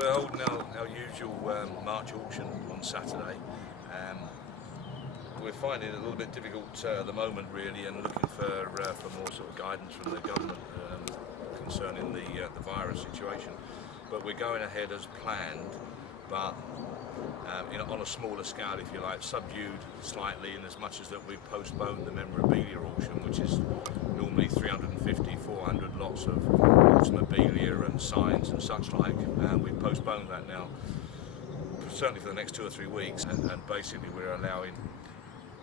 We're holding our usual March auction on Saturday. We're finding it a little bit difficult at the moment, really, and looking for more sort of guidance from the government concerning the virus situation. But we're going ahead as planned, but on a smaller scale, if you like, subdued slightly, in as much as that we've postponed the memorabilia auction, which is normally 350, 400 lots of memorabilia and signs and such like. We've postponed that now, certainly for the next 2 or 3 weeks, and basically we're allowing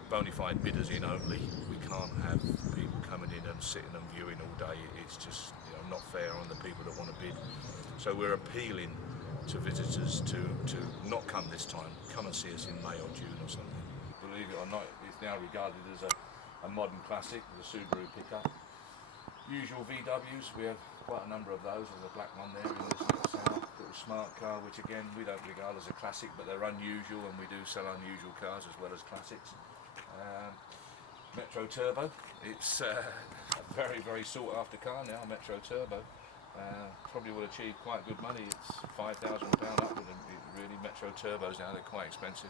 bona fide bidders in only. We can't have people coming in and sitting and viewing all day. It's just not fair on the people that want to bid. So we're appealing to visitors to not come this time, come and see us in May or June or something. Believe it or not, it's now regarded as a modern classic, the Subaru pickup. Usual VWs, we have quite a number of those. There's a black one there in this little smart car, which again we don't regard as a classic, but they're unusual, and we do sell unusual cars as well as classics. Metro Turbo, it's a very, very sought after car now, Metro Turbo. Probably will achieve quite good money. It's £5,000 upward, and really Metro Turbos now, they're quite expensive.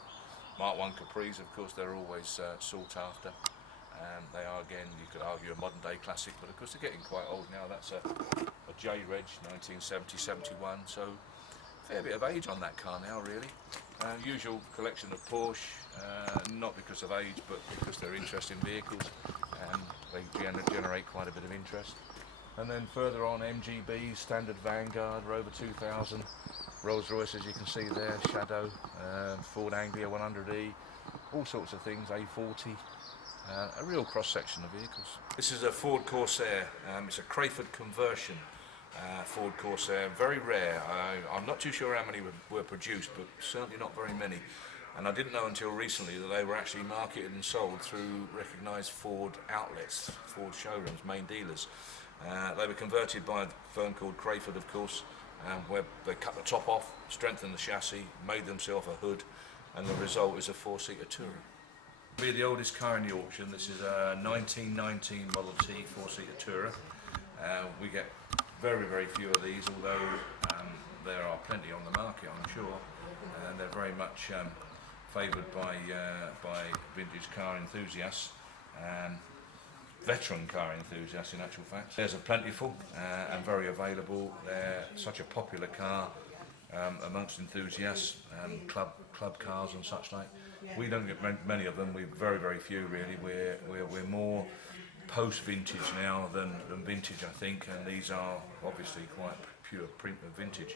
Mark 1 Capris, of course, they're always sought after. They are, again, you could argue, a modern day classic, but of course they're getting quite old now. That's a J-Reg, 1970-71, so a fair bit of age on that car now, really. Usual collection of Porsche, not because of age, but because they're interesting vehicles. They generate quite a bit of interest. And then further on, MGB, Standard Vanguard, Rover 2000, Rolls Royce, as you can see there, Shadow, Ford Anglia 100E, all sorts of things, A40. A real cross-section of vehicles. This is a Ford Corsair. It's a Crayford conversion Ford Corsair, very rare. I'm not too sure how many were produced, but certainly not very many. And I didn't know until recently that they were actually marketed and sold through recognised Ford outlets, Ford showrooms, main dealers. They were converted by a firm called Crayford, of course, where they cut the top off, strengthened the chassis, made themselves a hood, and the result is a 4-seater Tourer. We're the oldest car in the auction. This is a 1919 Model T 4-seater Tourer. We get very, very few of these, although there are plenty on the market, I'm sure, and they're very much favoured by vintage car enthusiasts, veteran car enthusiasts in actual fact. There's a plentiful and very available. They're such a popular car amongst enthusiasts, club cars and such like. We don't get many of them. We're very, very few really. We're more post-vintage now than vintage, I think, and these are obviously quite pure print of vintage.